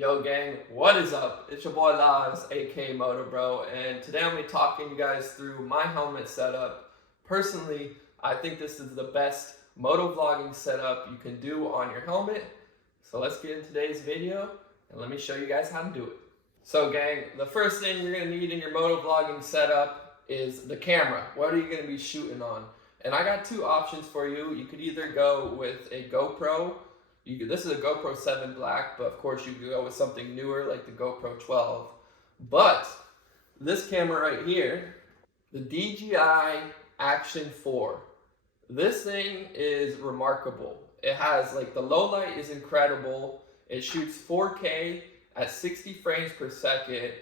Yo gang, what is up? It's your boy Laz, aka Moto Bro, and today I'm going to be talking you guys through my helmet setup. Personally, I think this is the best moto vlogging setup you can do on your helmet. So let's get into today's video and let me show you guys how to do it. So gang, the first thing you're going to need in your moto vlogging setup is the camera. What are you going to be shooting on? And I got two options for you. You could either go with a GoPro. This is a GoPro 7 Black, but of course you could go with something newer like the GoPro 12. But this camera right here, the DJI Action 4, this thing is remarkable. It has the low light is incredible. It shoots 4K at 60 frames per second,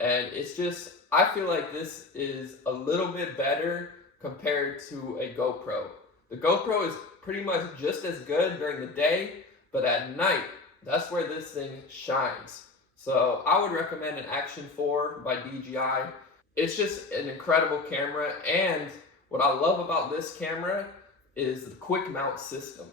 and it's just, I feel like this is a little bit better compared to a GoPro. The GoPro is pretty much just as good during the day, but at night, that's where this thing shines. So I would recommend an Action 4 by DJI. It's just an incredible camera, and what I love about this camera is the quick mount system.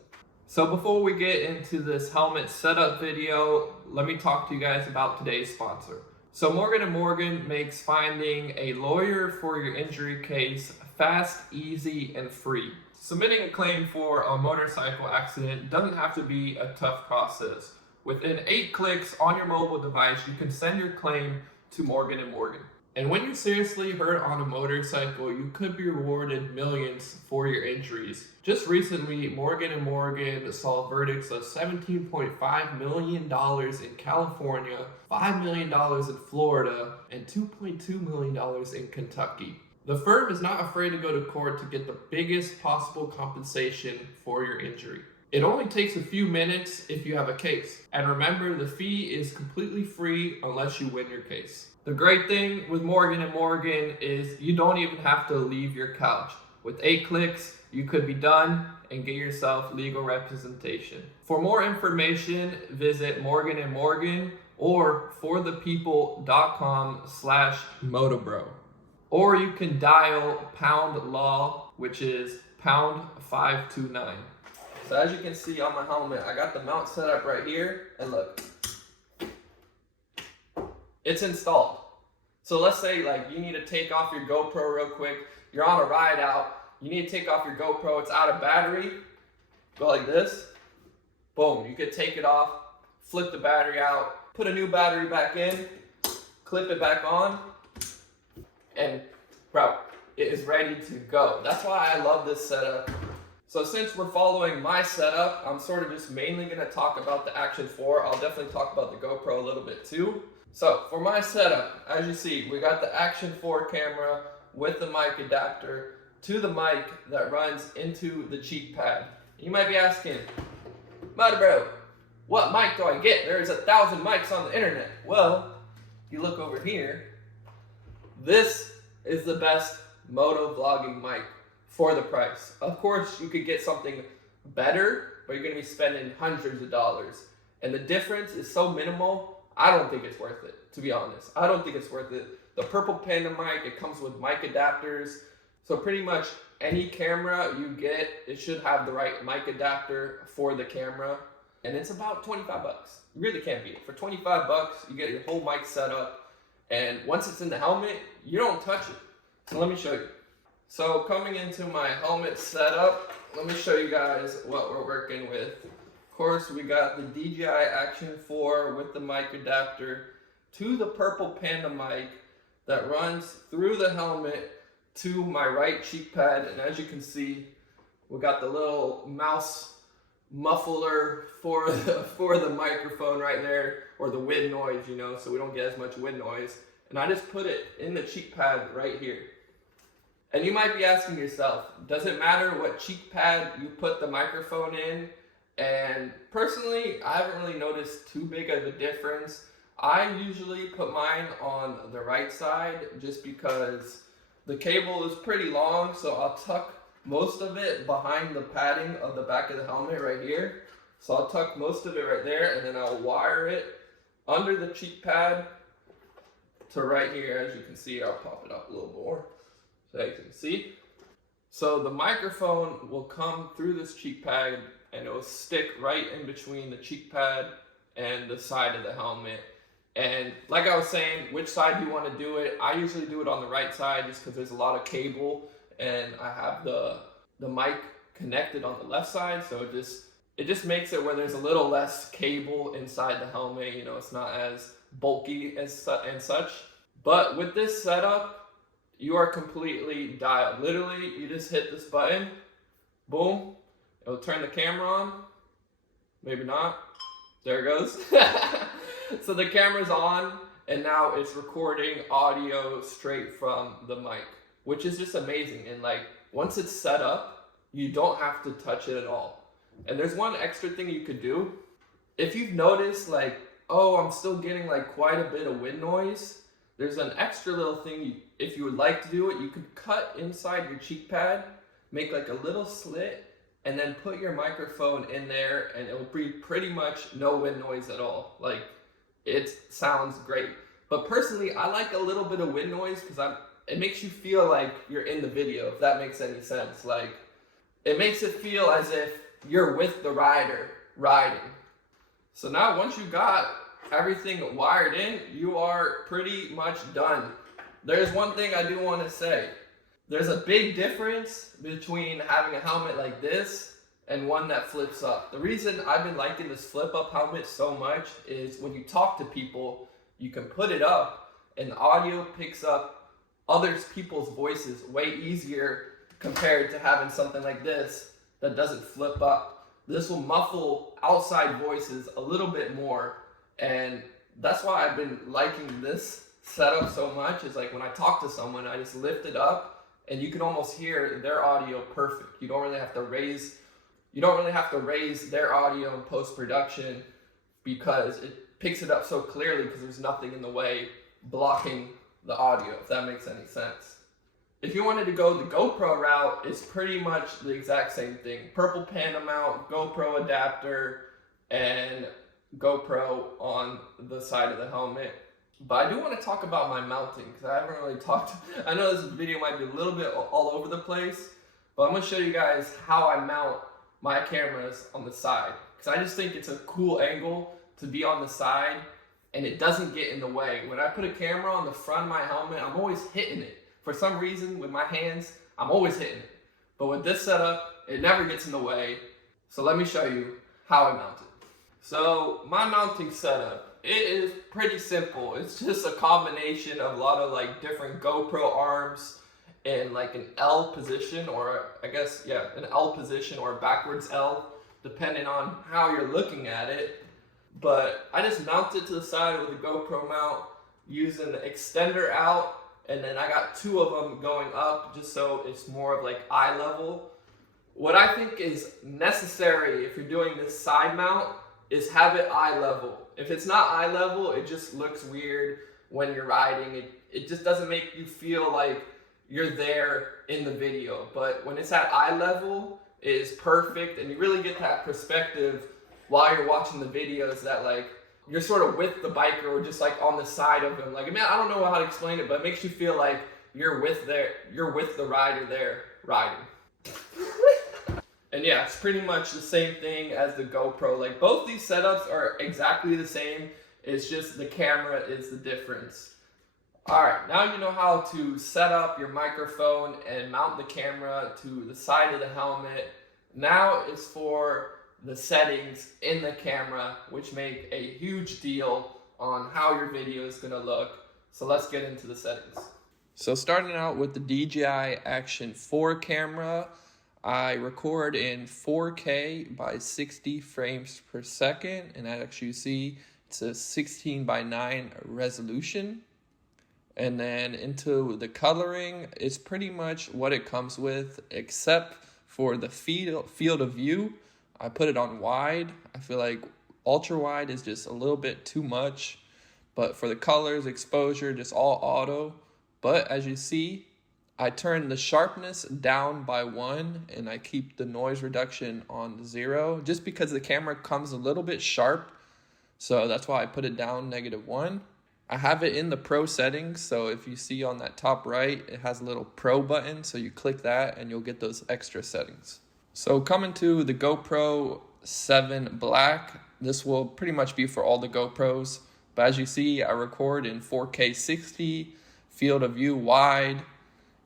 So before we get into this helmet setup video, let me talk to you guys about today's sponsor. So Morgan & Morgan makes finding a lawyer for your injury case fast, easy, and free. Submitting a claim for a motorcycle accident doesn't have to be a tough process. Within 8 clicks on your mobile device, you can send your claim to Morgan & Morgan. And when you're seriously hurt on a motorcycle, you could be rewarded millions for your injuries. Just recently, Morgan & Morgan saw verdicts of $17.5 million in California, $5 million in Florida, and $2.2 million in Kentucky. The firm is not afraid to go to court to get the biggest possible compensation for your injury. It only takes a few minutes if you have a case. And remember, the fee is completely free unless you win your case. The great thing with Morgan & Morgan is you don't even have to leave your couch. With 8 clicks, you could be done and get yourself legal representation. For more information, visit Morgan & Morgan or forthepeople.com/motobro. Or you can dial #law, which is #529. So as you can see on my helmet, I got the mount set up right here, and look, it's installed. So let's say you need to take off your GoPro real quick, you're on a ride out, you need to take off your GoPro, it's out of battery, go like this, boom, you could take it off, flip the battery out, put a new battery back in, clip it back on, and bro, it is ready to go. That's why I love this setup. So since we're following my setup, I'm sort of just mainly going to talk about the Action 4. I'll definitely talk about the GoPro a little bit too. So for my setup, as you see, we got the Action 4 camera with the mic adapter to the mic that runs into the cheek pad. You might be asking, Moto Bro, what mic do I get? There's 1,000 mics on the internet. Well, if you look over here, this is the best moto vlogging mic for the price. Of course, you could get something better, but you're going to be spending hundreds of dollars. And the difference is so minimal, I don't think it's worth it, to be honest. I don't think it's worth it. The Purple Panda mic, it comes with mic adapters. So pretty much any camera you get, it should have the right mic adapter for the camera. And it's about 25 bucks. You really can't beat it. For 25 bucks, you get your whole mic set up. And once it's in the helmet, you don't touch it. So let me show you. So coming into my helmet setup, let me show you guys what we're working with. Of course, we got the DJI Action 4 with the mic adapter to the Purple Panda mic that runs through the helmet to my right cheek pad. And as you can see, we got the little mouse muffler for the microphone right there, or the wind noise, so we don't get as much wind noise. And I just put it in the cheek pad right here. And you might be asking yourself, does it matter what cheek pad you put the microphone in? And personally, I haven't really noticed too big of a difference. I usually put mine on the right side just because the cable is pretty long, so I'll tuck most of it behind the padding of the back of the helmet right here. So I'll tuck most of it right there, and then I'll wire it under the cheek pad to right here. As you can see, I'll pop it up a little more so you can see. So the microphone will come through this cheek pad, and it will stick right in between the cheek pad and the side of the helmet. And like I was saying, which side do you want to do it? I usually do it on the right side just because there's a lot of cable, and I have the mic connected on the left side, so it just makes it where there's a little less cable inside the helmet. You know, it's not as bulky and such. But with this setup, you are completely dialed. Literally, you just hit this button, boom, it'll turn the camera on. Maybe not. There it goes. So the camera's on, and now it's recording audio straight from the mic, which is just amazing. And like, once it's set up, you don't have to touch it at all. And there's one extra thing you could do. If you've noticed, like, oh, I'm still getting like quite a bit of wind noise, there's an extra little thing. If you would like to do it, you could cut inside your cheek pad, make like a little slit, and then put your microphone in there, and it'll be pretty much no wind noise at all. Like, it sounds great. But personally, I like a little bit of wind noise because it makes you feel like you're in the video, if that makes any sense. Like, it makes it feel as if you're with the rider riding. So now once you got everything wired in, you are pretty much done. There's one thing I do want to say. There's a big difference between having a helmet like this and one that flips up. The reason I've been liking this flip up helmet so much is when you talk to people, you can put it up and the audio picks up other people's voices way easier compared to having something like this that doesn't flip up. This will muffle outside voices a little bit more, and that's why I've been liking this setup so much. Is like when I talk to someone, I just lift it up and you can almost hear their audio perfect. You don't really have to raise their audio in post-production because it picks it up so clearly because there's nothing in the way blocking the audio, if that makes any sense. If you wanted to go the GoPro route, it's pretty much the exact same thing. Purple Panda mount, GoPro adapter, and GoPro on the side of the helmet. But I do want to talk about my mounting because I haven't really talked. I know this video might be a little bit all over the place, but I'm going to show you guys how I mount my cameras on the side, because I just think it's a cool angle to be on the side and it doesn't get in the way. When I put a camera on the front of my helmet, I'm always hitting it. For some reason, with my hands, I'm always hitting it. But with this setup, it never gets in the way. So let me show you how I mount it. So my mounting setup, it is pretty simple. It's just a combination of a lot of like different GoPro arms in like an L position, or I guess, yeah, an L position or a backwards L, depending on how you're looking at it. But I just mount it to the side with a GoPro mount using the extender out, and then I got two of them going up just so it's more of like eye level. What I think is necessary if you're doing this side mount is have it eye level. If it's not eye level, it just looks weird when you're riding. It just doesn't make you feel like you're there in the video. But when it's at eye level, it is perfect, and you really get that perspective while you're watching the videos that like you're sort of with the biker or just like on the side of him. Like, I mean, I don't know how to explain it, but it makes you feel like you're with the rider there riding. And yeah, it's pretty much the same thing as the GoPro. Like, both these setups are exactly the same. It's just the camera is the difference. All right, now you know how to set up your microphone and mount the camera to the side of the helmet. Now it's for the settings in the camera, which make a huge deal on how your video is gonna look. So let's get into the settings. So starting out with the DJI Action 4 camera, I record in 4K by 60 frames per second, and as you see, it's a 16:9 resolution. And then into the coloring, it's pretty much what it comes with, except for the field of view. I put it on wide. I feel like ultra wide is just a little bit too much. But for the colors, exposure, just all auto. But as you see, I turn the sharpness down by 1 and I keep the noise reduction on 0 just because the camera comes a little bit sharp. So that's why I put it down -1. I have it in the pro settings, so if you see on that top right, it has a little pro button, so you click that and you'll get those extra settings. So coming to the GoPro 7 Black, This will pretty much be for all the GoPros. But as you see, I record in 4K 60, field of view wide,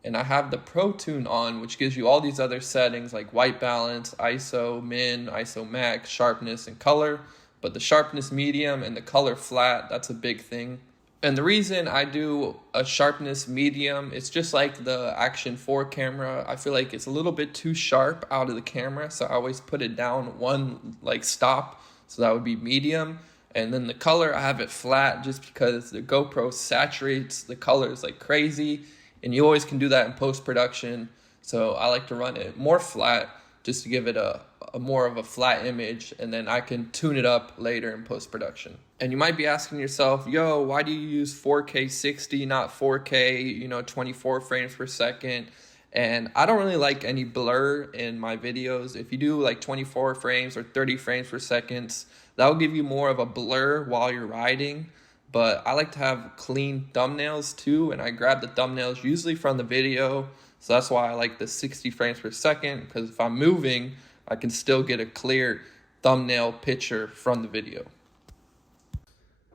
and I have the Pro Tune on, which gives you all these other settings like white balance, ISO, min, ISO max, sharpness, and color. But the sharpness medium and the color flat, that's a big thing. And the reason I do a sharpness medium, it's just like the Action 4 camera. I feel like it's a little bit too sharp out of the camera, so I always put it down one like stop, so that would be medium. And then the color, I have it flat just because the GoPro saturates the colors like crazy, and you always can do that in post-production. So I like to run it more flat just to give it a more of a flat image, and then I can tune it up later in post-production. And you might be asking yourself, yo, why do you use 4K 60, not 4K, 24 frames per second? And I don't really like any blur in my videos. If you do like 24 frames or 30 frames per second, that will give you more of a blur while you're riding. But I like to have clean thumbnails too, and I grab the thumbnails usually from the video. So that's why I like the 60 frames per second, because if I'm moving, I can still get a clear thumbnail picture from the video.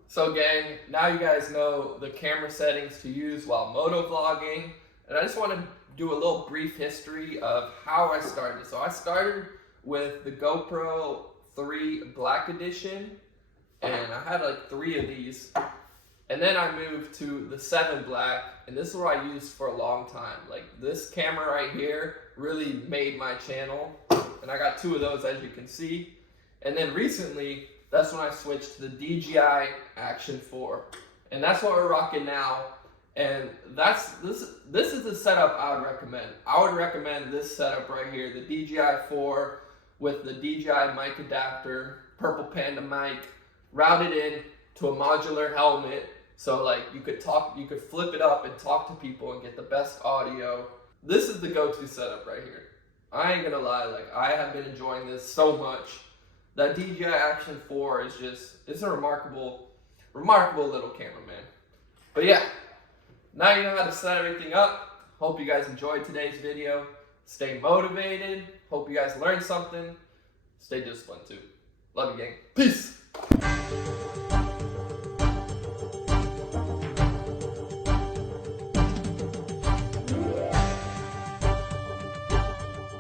So gang, now you guys know the camera settings to use while moto vlogging, and I just want to do a little brief history of how I started. So I started with the GoPro 3 Black Edition, and I had like 3 of these. And then I moved to the 7 Black, and this is what I used for a long time. Like this camera right here really made my channel, and I got 2 of those as you can see. And then recently, that's when I switched to the DJI Action 4, and that's what we're rocking now. And this is the setup I would recommend. I would recommend this setup right here, the DJI 4 with the DJI mic adapter, Purple Panda mic, routed in to a modular helmet. So like you could flip it up and talk to people and get the best audio. This is the go-to setup right here. I ain't gonna lie, like I have been enjoying this so much. That DJI Action 4 is it's a remarkable little camera, man. But yeah, now you know how to set everything up. Hope you guys enjoyed today's video. Stay motivated. Hope you guys learned something. Stay disciplined too. Love you, gang. Peace.